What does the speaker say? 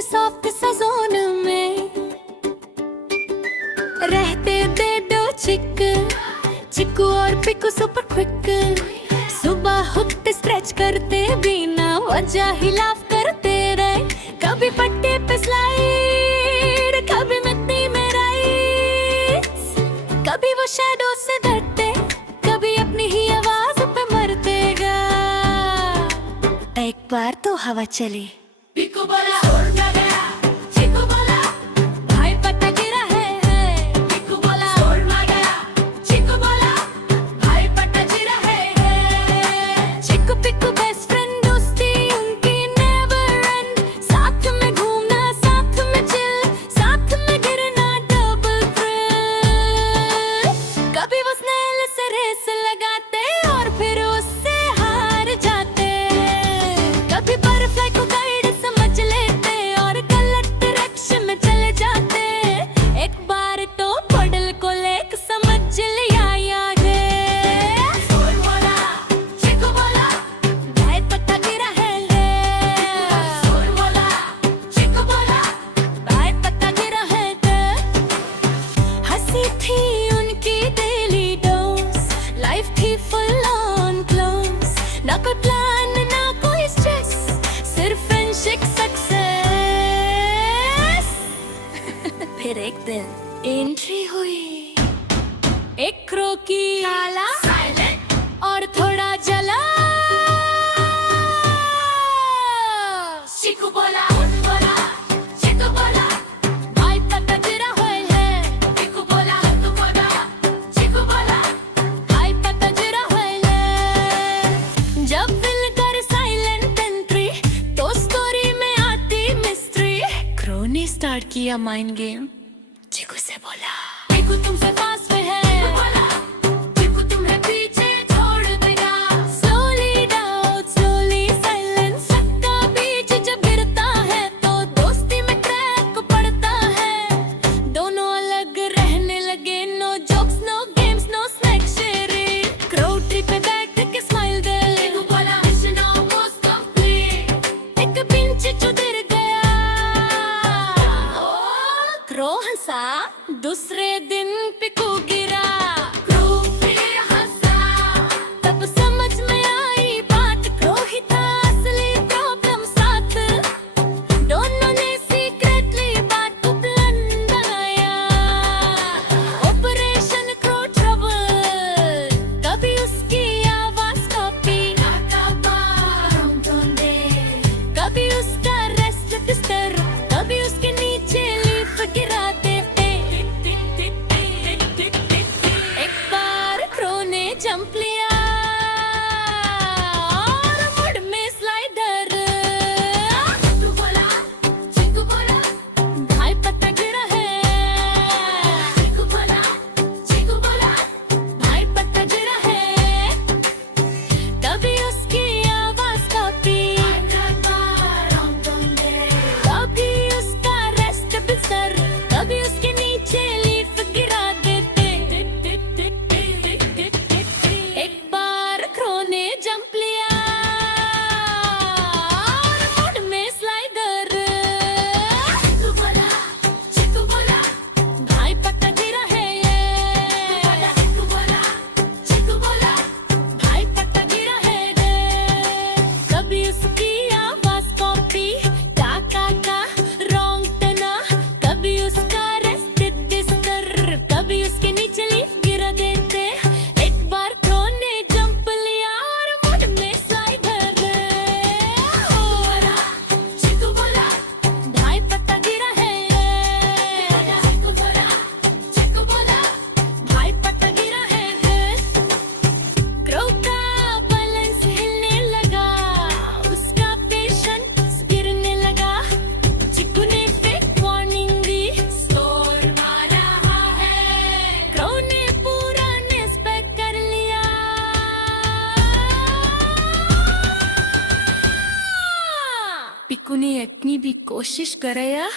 के सॉफ्ट सा जोन में रहते दे दो चिक्कू और पिकू सुपर क्विक। सुबह उठते स्ट्रेच करते बिना वजह ही लाफ करते रहे। कभी पट्टे पे स्लाइड, कभी मिट्टी में राइड्स, कभी वो शैडो से डरते, कभी अपनी ही आवाज पे मरते गा। एक बार तो हवा चली, पिकू बोला उड़ गया, चिक्कू बोला भाई पता गिरा है। पिकू बोला उड़ गया, चिक्कू बोला भाई पता गिरा है। चिक्कू पिकू बेस्ट फ्रेंड, दोस्ती उनकी नेवर एंड। साथ में घूमना, साथ में चिल, साथ में गिरना, डबल थ्रिल। कभी वो स्नेल से रेस लगाते और फिर उससे हार जाते। कभी बटरफ्लाई को गाइड समझ लेते और गलत डायरेक्शन में चले जाते। एक बार तो पडल को लेक समझ लिया आगे। बोला चिक्कू बोला भाई पता गिरा है रे। बोला चिक्कू बोला भाई पता गिरा है रे। हंसी थी उनकी डेली डोज, लाइफ थी फुल ऑन क्लोज। ना कोई प्लान ना कोई स्ट्रेस, सिर्फ फ्रेंडशिप सक्सेस। फिर एक दिन एंट्री हुई एक क्रो की, काला साइलेंट और थोड़ा जला। चिक्कू बोला बोला, चिक्कू बोला भाई पता गिरा है। पिकू बोला तू बोला, चिक्कू बोला भाई पता गिरा है। जब दिल कर साइलेंट एंट्री तो स्टोरी में आती मिस्ट्री। क्रो ने स्टार्ट किया माइंड गेम, चिक्कू से बोला पिकू तुमसे पास में है। बोला चिक्कू तुम्हें पीछे छोड़ देगा। स्लोली डाउट, स्लोली साइलेंस, सबका बीच जब गिरता है तो दोस्ती में क्रैक पड़ता है। दोनों अलग रहने लगे, no jokes no games no snack sharing. Crow tree पे बैठ के स्माइल दे, चिक्कू बोला मिशन ऑलमोस्ट कंप्लीट। एक पिंच चुदिर गया, क्रो हंसा, दूसरे दिन पिकू गिरा। क्रो फिर हंसा, तब समझ में आई बात, क्रो ही था असली प्रॉब्लम साथ। दोनों ने सीक्रेटली बात को प्लान बनाया, ऑपरेशन क्रो ट्रबल। कभी उसकी आवाज कॉपी, कभी उसका रेस्ट डिस्टर्ब, कभी उसके नीचे लीफ गिरा देते। एक बार क्रो ने जंप लिया और मुड़ में स्लाइडर। चिक्कू बोला, चिक्कू बोला भाई पता गिरा है। चिक्कू बोला, चिक्कू बोला भाई पता गिरा है। कभी उसकी आवाज कॉपी, कभी उसका रेस्ट बिस्तर, कभी उसके नीचे लीफ गिरा देते। एक बार क्रो ने जंप लिया और मुड़ में स्लाइडर। चिक्कू बोला, चिक्कू बोला भाई पता गिरा है। चिक्कू बोला, चिक्कू बोला भाई पता गिरा है। कभी उसकी आवाज कॉपी, का रॉन्ग तना, कभी उसका रेस्ट डिस्टर, कभी उसके नीचे लीफ गिरा देते। एक बार क्रो ने जंप लिया और मुड़ में स्लाइडर। बोला चिक्कू बोला भाई पता गिरा है। चिक्कू बोला, चिक्कू बोला भाई पता गिरा है। क्रो का बैलेंस हिलने लगा, उसका पेशेंस गिरने लगा। चिक्कू ने फेक वार्निंग दी, स्टोर आ रहा है। क्रो ने पूरा नेस्पेक्ट कर लिया। पिकू ने इतनी भी कोशिश कराया